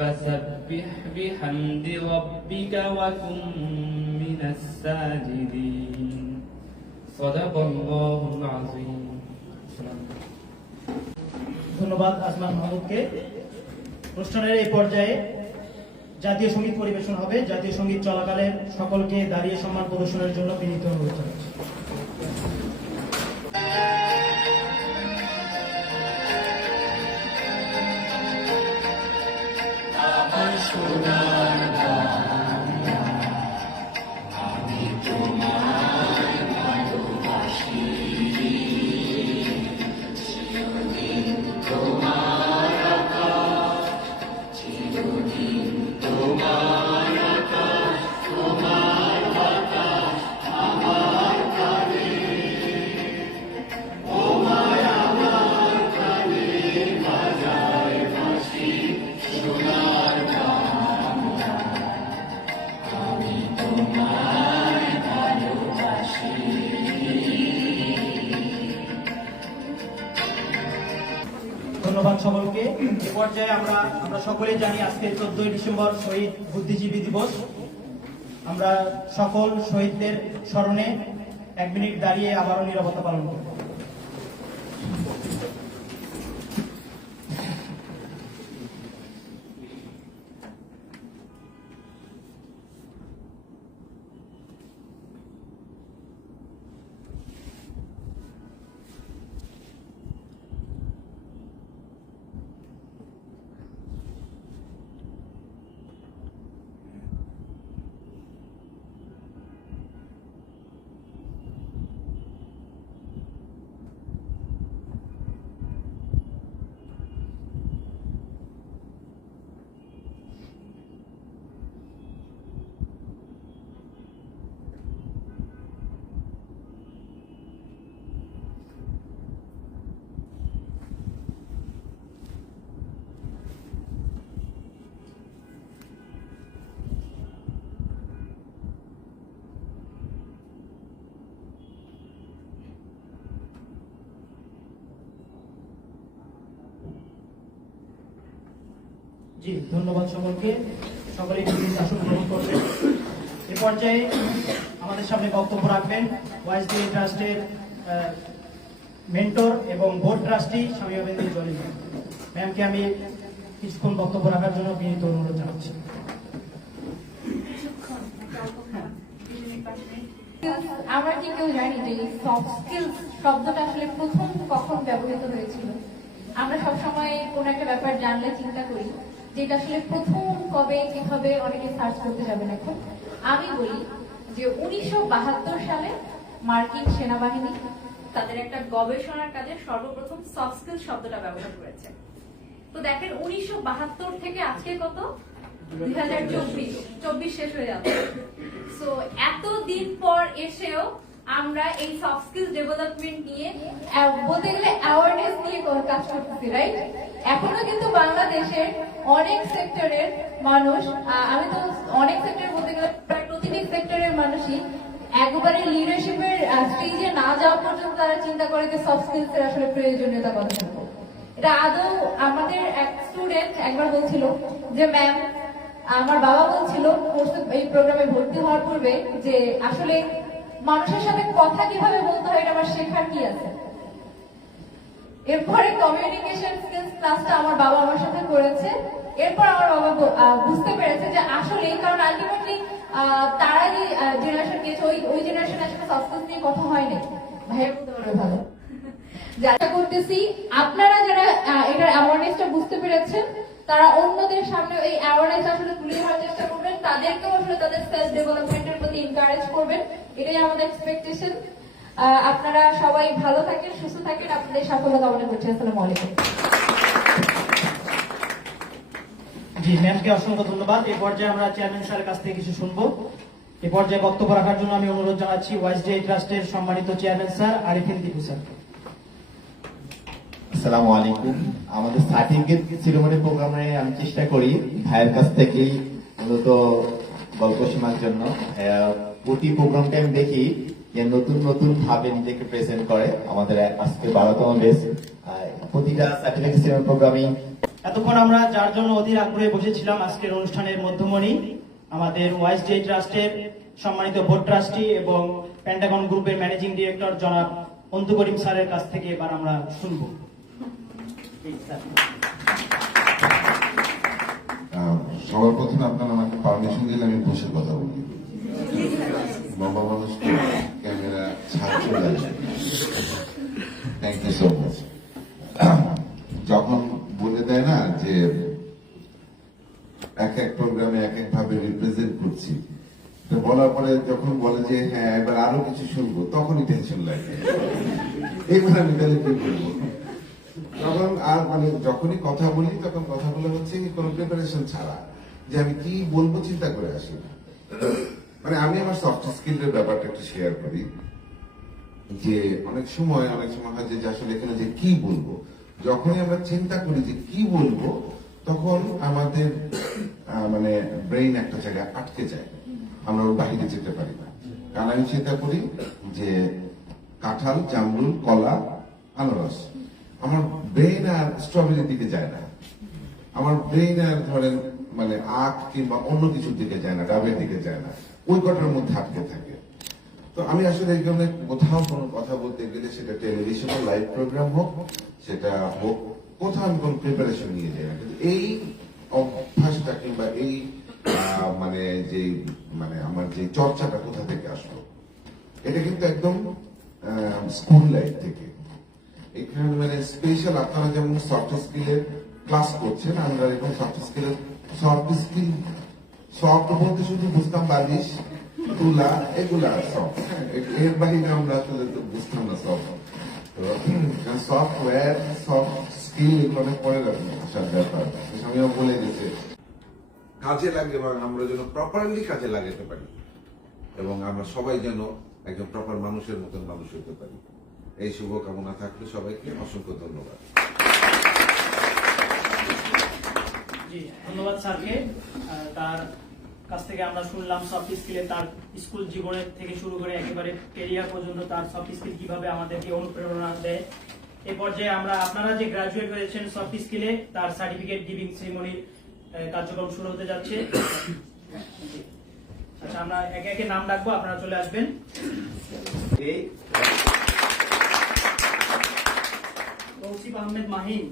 فسبح بحمد ربك وكن من الساجدين صدق الله العظيم. ধন্যবাদ আজমান মাহমুদকে। অনুষ্ঠানের এই পর্যায়ে জাতীয় সঙ্গীত পরিবেশন হবে। জাতীয় সঙ্গীত চলাকালে সকলকে দাঁড়িয়ে সম্মান প্রদর্শনের জন্য বিনীত অনুরোধ জানাচ্ছি। ধন্যবাদ সকলকে। এ পর্যায়ে আমরা সকলেই জানি আজকে 14ই ডিসেম্বর শহীদ বুদ্ধিজীবী দিবস। আমরা সকল শহীদদের স্মরণে 1 মিনিট দাঁড়িয়ে আবারও নীরবতা পালন করব। জি, ধন্যবাদ সকলকে। সকলেই আসন গ্রহণ করবেন। এ পর্যায়ে আমাদের সামনে বক্তব্য রাখবেন ওয়াইসডি ট্রাস্টের মেন্টর এবং বোর্ড ট্রাস্টি স্বামী অবেন্দ্র জলিল ম্যামকে আমি কিছুক্ষণ বক্তব্য রাখার জন্য বিনীত অনুরোধ জানাচ্ছি। আমরা কি কেউ জানি যে সফট স্কিলস শব্দটা আসলে প্রথম কখন ব্যবহৃত হয়েছিল? আমরা সবসময় কোন একটা ব্যাপার জানলে চিন্তা করি যেটা আসলে প্রথম কবে কিভাবে অনেকে সার্চ করতে যাবেন। এখন আমি বলি যে 1972 সালে মার্কিন সেনাবাহিনী তাদের একটা গবেষণার কাজে সর্বপ্রথম সফট স্কিল শব্দটা ব্যবহার করেছে। তো দেখেন 1972 থেকে আজকে কত 2024 শেষ হয়ে যাচ্ছে। সো এতদিন পর এসেও আমরা এই সফট স্কিল ডেভেলপমেন্ট নিয়ে বলতে গেলে অ্যাওয়ারনেস নিয়ে কাজ করতেছি, রাইট? এখনো কিন্তু বাংলাদেশের অনেক সেক্টরের মানুষ, আমি তো অনেক সেক্টর বলতে গেলে প্রায় প্রতিটি সেক্টরের মানুষই একবারে লিডারশিপের স্টেজে না যাওয়া পর্যন্ত তারা চিন্তা করে যে সফট স্কিলস এর আসলে প্রয়োজনীয়তা কতটুকু। এটা আদৌ আমাদের এক স্টুডেন্ট একবার বলছিল যে ম্যাম, আমার বাবা বলছিল এই প্রোগ্রামে ভর্তি হওয়ার পূর্বে যে আসলে মানুষের সাথে কথা কিভাবে বলতে হয় এটা আমার শেখার কি আছে। এরপরে কমিউনিকেশন স্কিলস ক্লাসটা আমার বাবা আমার সাথে করেছে। এরপর আমার বাবা বুঝতে পেরেছে যে আসলে কারণ আলটিমেটলি তারা যে জেনারেশন গিয়েছে ওই জেনারেশন আসলে সফট স্কিলস নিয়ে কথা হয়নি। ভাইয়া বলতে পারবে ভালো। আশা করতেছি আপনারা যারা এটার অ্যাওয়ারনেসটা বুঝতে পেরেছেন তারা অন্যদের সামনে এই অ্যাওয়ারনেস আসলে তুলে ধরার চেষ্টা করবেন, তাদেরকেও আসলে তাদের সেলফ ডেভেলপমেন্টের প্রতি এনকারেজ করবেন। এটাই আমাদের এক্সপেকটেশন। আপনারা সবাই ভালো থাকেন, সুস্থ থাকেন, আপনাদের সাফল্য কামনা করছি। আসসালামু আলাইকুম। জি, ম্যামকে অসংখ্য ধন্যবাদ। এই পর্যায়ে আমরা চেয়ারম্যান স্যারের কাছ থেকে কিছু শুনবো। এই পর্যায়ে বক্তব্য রাখার জন্য আমি অনুরোধ জানাচ্ছি ওয়াইসডি ট্রাস্টের সম্মানিত chairman sir Arifin Dipu sir. আসসালামু আলাইকুম। আমাদের সার্টিফিকেট সেরেমনি প্রোগ্রামে আমি চেষ্টা করি ভাইয়ের কাছ থেকেই মূলত গল্প শোনার জন্য। প্রতি প্রোগ্রামটা আমি দেখি যে নতুন নতুন ভাবে নিজেকে প্রেজেন্ট করে। আমাদের আজকে 12তম বেস। প্রতিটা সার্টিফিকেট সেরেমনি প্রোগ্রামিং এতক্ষণ আমরা যার জন্য অধীর আগ্রহে বসেছিলাম আজকের অনুষ্ঠানের মধ্যমণি আমাদের ওয়াইসডে ট্রাস্টের সম্মানিত বোর্ড ট্রাস্টি এবং প্যান্টাগন গ্রুপের ম্যানেজিং ডিরেক্টর জনাব অন্তু করিম স্যারের কাছ থেকে এবার আমরা শুনবো। সবার প্রথমে আপনারা আমাকে পারমিশন দিলে আমি বসে কথা বলি। বাবা মানুষ ক্যামেরা ছাড় চলে আসবে। Thank you so much. যখন বলে দেয় না যে এক এক প্রোগ্রামে এক এক ভাবে রিপ্রেজেন্ট করছি, তো বলার পরে যখন বলে যে হ্যাঁ এবার আরো কিছু শুনবো, তখনই টেনশন লাগে। এবার আমি তাহলে কি বলবো? তখন আর মানে যখনই কথা বলি তখন কথাগুলো হচ্ছে কোনো প্রিপারেশন ছাড়া, যে আমি কি বলবো চিন্তা করে আসি। মানে আমি আমার সফট স্কিলের ব্যাপারটা একটু শেয়ার করি, যে অনেক সময় হয় যে আসলে এখানে যে কি বলবো, যখনই আমরা চিন্তা করি যে কি বলবো, তখন আমাদের মানে ব্রেইন একটা জায়গায় আটকে যায়, আমরা ওর বাহিরে যেতে পারি না। কারণ আমি চিন্তা করি যে কাঁঠাল, জামরুল, কলা, আনারস, আমার ব্রেইন আর স্ট্রবেরির দিকে যায় না, আমার ব্রেইন আর ধরেন মানে আখ কিংবা অন্য কিছুর দিকে যায় না, ডাবের দিকে যায় না, ওই কটার মধ্যে আটকে থাকে। তো আমি আসলে এই জন্য কোথাও কোনো কথা বলতে গেলে, সেটা টেলিভিশন লাইভ প্রোগ্রাম হোক, সেটা হোক, কোথাও আমি কোনো প্রিপারেশন নিয়ে যাই না। কিন্তু এই অভ্যাসটা কিংবা এই মানে যে মানে আমার যে চর্চাটা কোথা থেকে আসলো, এটা কিন্তু একদম স্কুল লাইফ থেকে। এখানে মানে স্পেশাল আপনারা যেমন সফট স্কিলের ক্লাস করছেন, আমরা এরকম সফট স্কিলের সফট বলতে শুধু বুঝতাম বালিশ, তুলা, এগুলা সফট, এর বাইরে আমরা আসলে বুঝতাম না সফট। তো সফটওয়্যার, সফট স্কিল অনেক পরে আসার ব্যাপার, আমিও বলে গেছে কাজে লাগে, এবং আমরা যেন প্রপারলি কাজে লাগাতে পারি, এবং আমরা সবাই যেন একজন প্রপার মানুষের মতন মানুষ হতে পারি। এই শুভকামনা থাকলে সবাইকে অসংখ্য ধন্যবাদ। জি, ধন্যবাদ স্যারকে। তার কাছ থেকে আমরা শুনলাম সফট স্কিলে তার স্কুল জীবনের থেকে শুরু করে একেবারে ক্যারিয়ার পর্যন্ত তার সফট স্কিল কিভাবে আমাদেরকে অনুপ্রেরণা দেয়। এই পর্যায়ে আমরা আপনারা যে গ্রাজুয়েট হয়েছেন সফট স্কিলে, তার সার্টিফিকেট গিভিং সেরিমনির কার্যক্রম শুরু হতে যাচ্ছে। আচ্ছা, আমরা একে একে নাম ডাকবো, আপনারা চলে আসবেন। তৌসিফ আহমেদ মাহিন,